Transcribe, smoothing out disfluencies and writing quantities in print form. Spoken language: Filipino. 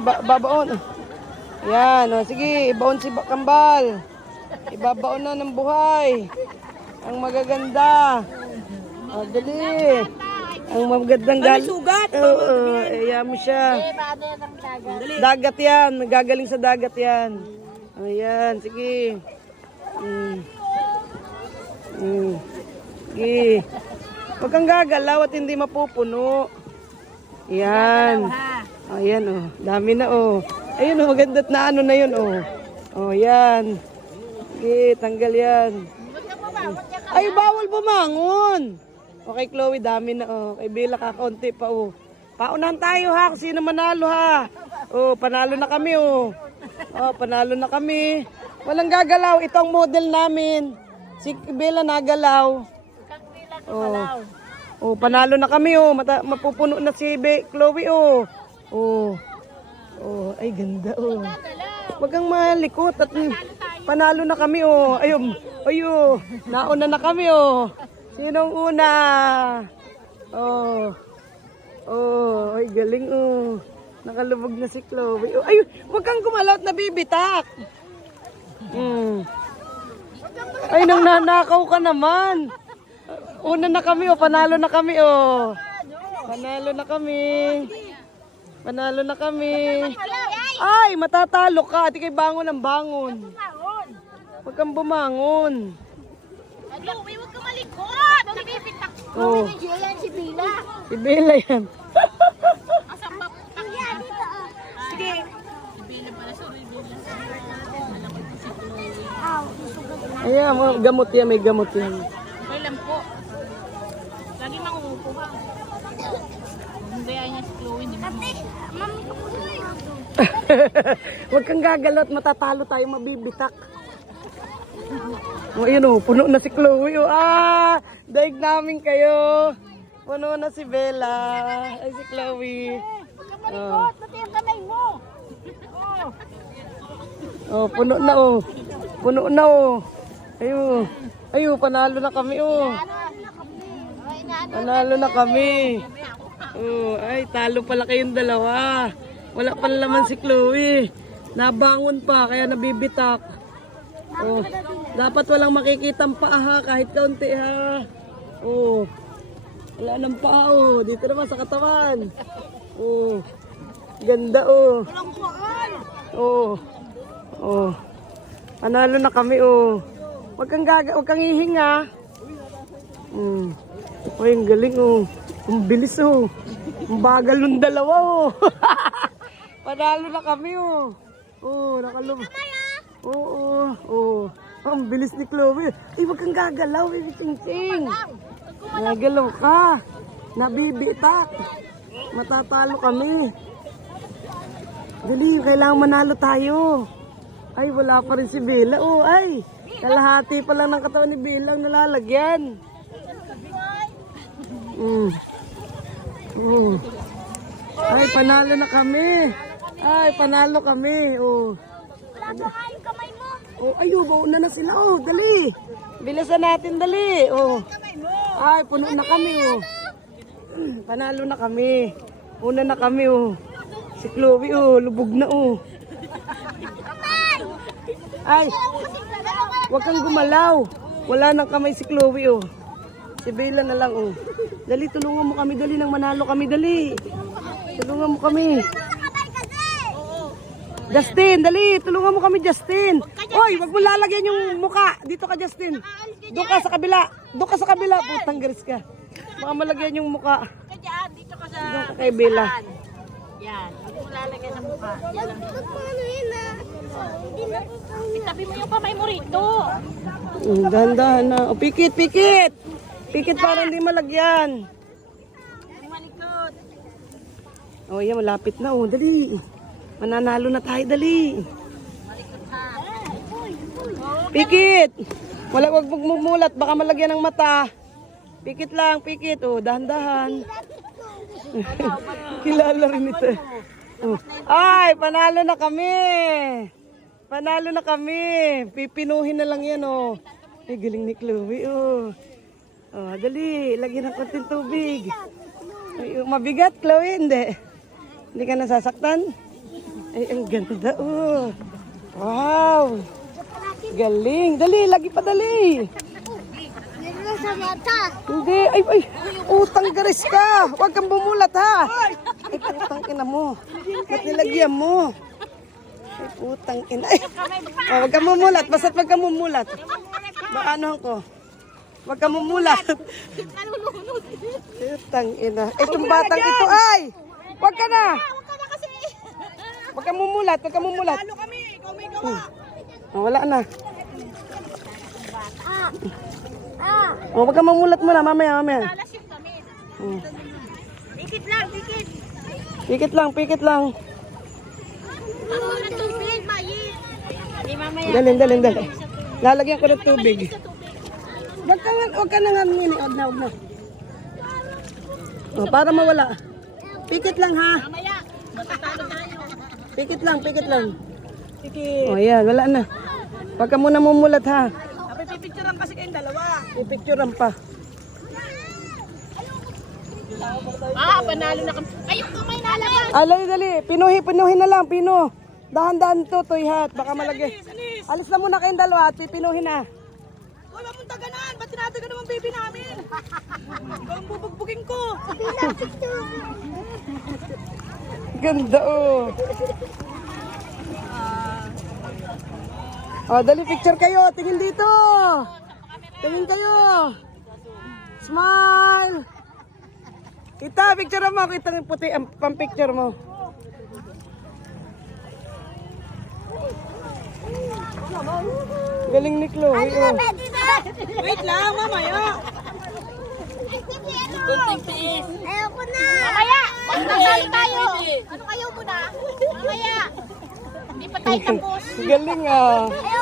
babaon. Yan, o, sige, ibaon si Kambal. Ibabaon na ng buhay. Ang magaganda. O, dali. Ang magandang sugat. Oo, iya mo siya. Dagat yan. Gagaling sa dagat yan. Ayan, sige. Sige. Huwag kang gagalaw at hindi mapupuno. Yan. Ayan, oh. Dami na, oh. Ayun, oh. Maganda't na ano na yun, oh. Oh, yan. Sige, tanggal yan. Ay, bawal bumangon. Okay, Chloe, dami na, oh. Kay Bella, kakaunti pa, oh. Paunahan tayo, ha, kung sino manalo, ha. Oh, panalo na kami, oh. Oh, panalo na kami. Walang gagalaw. Ito ang model namin. Si Bella nagalaw. Oh. Oh, panalo na kami, oh. Mapupuno na si Chloe, oh. Oh. Oh, ay ganda, oh. Wag kang malikot at panalo na kami, oh. Ayun. Ayun. Nauna na kami, oh. Sinong una? Oh. Oh, ay galing, oh. Nakalubog na si Chloe. Oh, ay, wag kang gumalaw at nabibitak. Ay, nang nanakaw ka naman. Una na kami, oh. Panalo na kami, oh. Panalo na kami. Panalo na kami. Ay, matatalo ka. Ati kay bangon ang bangon. Huwag kang bumangon. Chloe, huwag ka malikot. Nabibitak. Oh. Si Bella. Si Bella yan. Asang paputak yan. Sige. Si Bella pala, sorry Bella. Alam ko si Chloe. Ayan, gamot yan. May gamot yan. Okay lang po. Lagi mangungupo ha. Hindi niya si Chloe. Huwag kang gagalot. Matatalo tayo, mabibitak. Oh, ayun, oh. Puno na si Chloe. Oh. Ah, daig namin kayo. Puno na si Bella. Ay, si Chloe. Huwag ka malikot. Pati ang kamay mo. Oh, puno na, oh. Puno na, oh. Ayun. Ayun, panalo na kami, oh. Panalo na kami. Oh, ay, talo pala kayong dalawa. Wala pa laman si Chloe. Nabangon pa, kaya nabibitak. Oh, dapat walang makikitang paa, ha, kahit kaunti, ha. Oh. Wala nang paa, oh. Dito naman sa katawan. Oh. Ganda, oh. Oh. Oh. Panalo na kami, oh. Huwag kang hihinga. Oh, yung galing, oh. Ang bilis, oh. Ang bagal ng dalawa, oh. Panalo na kami, oh. Oh, nakalub. Oo, oh. Ang bilis ni Chloe. Ay, wag kang gagalaw, baby Ching-Ching. Nagalaw ka. Nabibitak. Matatalo kami. Dali, kailangan manalo tayo. Ay, wala pa rin si Bella. Oh, ay. Kalahati pa lang ng katawan ni Bella ang nalalagyan. Ay, panalo na kami. Ay, panalo kami. Oh. Yung kamay mo. Oh, ayo, bauna na sila. Oh, dali. Bilisan natin, dali. Oh. Ay, puno na kami, oh. Panalo na kami. Una na kami, oh. Si Chloe, oh, lubog na, oh. Ay, wag kang gumalaw. Wala nang kamay si Chloe, oh. Si Bella na lang, oh. Dali, tulungan mo kami, dali, nang manalo kami, dali. Tulungan mo kami. Justin, dali, tulungan mo kami, Justin. Oy, wag mo lalagyan yung muka. Dito ka, Justin. Doon ka sa kabila. Doon ka sa kabila. Putang garis ka. Baka malagyan yung muka. Diyan, dito ka sa... Doon ka kay Bella. Yan, huwag mo lalagyan ng mukha. Yan lang. Itabi mo yung kamay mo rito. Dahan-dahan na. O, pikit, pikit. Pikit para hindi malagyan. Ang malikot. O, yan, malapit na. O, dali. Mananalo na tayo, dali. Pikit. Wag mumulat, baka malagyan ng mata. Pikit lang, pikit. Oh, dahan-dahan. Kilala rin ito. Oh. Ay, panalo na kami. Panalo na kami. Pipinuhin na lang yan, oh. Ay, galing ni Chloe, oh. Oh, dali. Lagyan ng konting tubig. Ay, mabigat, Chloe, hindi. Hindi ka nasasaktan? Ay, ang ganda, oh. Wow. Galing. Dali, lagi pa dali. Meron sa mata. Hindi. Ay. Utang garis ka. Huwag kang bumulat, ha. Ay, putang ina mo. Ba't nilagyan mo? Ay, putang ina. Ay. Oh, huwag kang mumulat. Basta't huwag kang mumulat. Baka ano ko. Huwag kang mumulat. Putang ina. Itong batang ito, ay. Huwag ka na. Huwag ka na kasi. Huwag kang mumulat. Huwag kang mumulat. Ano kami? Ikaw may gawa. Oh, wala na. Oh, huwag kang mamulat muna. Mamaya. Lalasing kami. Dikit lang, dikit. Pikit lang. Ano ng tubig, Mayi? Di mamaya. Dali. Lalagyan ko ng tubig. Huwag ka na nga ngini. Huwag na. Oh, para mawala. Pikit lang, ha. Mamaya. Matatalo tayo. Pikit lang. Oh, yan. Wala na. Huwag ka muna mumulat, ha. Pipicturean kasi kayong dalawa. Ipicturean pa. Panalo na kami. Ayun, kamay nalabas. Dali. Pinuhin na lang. Dahan-dahan to, Toyhat. Baka malagay. Alis na muna kayong dalawa at pipinuhin na. Uy, wag mong taganan. Ba't tinataga naman baby namin? Ang bubugbugin ko. Ganda, oh. Oh, dali, picture kayo. Tingin dito. Tingin kayo. Smile. Kita, picture mo. Kita yung puti ang pang-picture mo. Galing ni Chloe. Oh. Wait lang, mamaya. Kunting tiis. Ayoko na. Mamaya. Magtatalo tayo. Ano kayo muna? Mamaya. Hindi pa tayo tapos. Galing, ah. Ayoko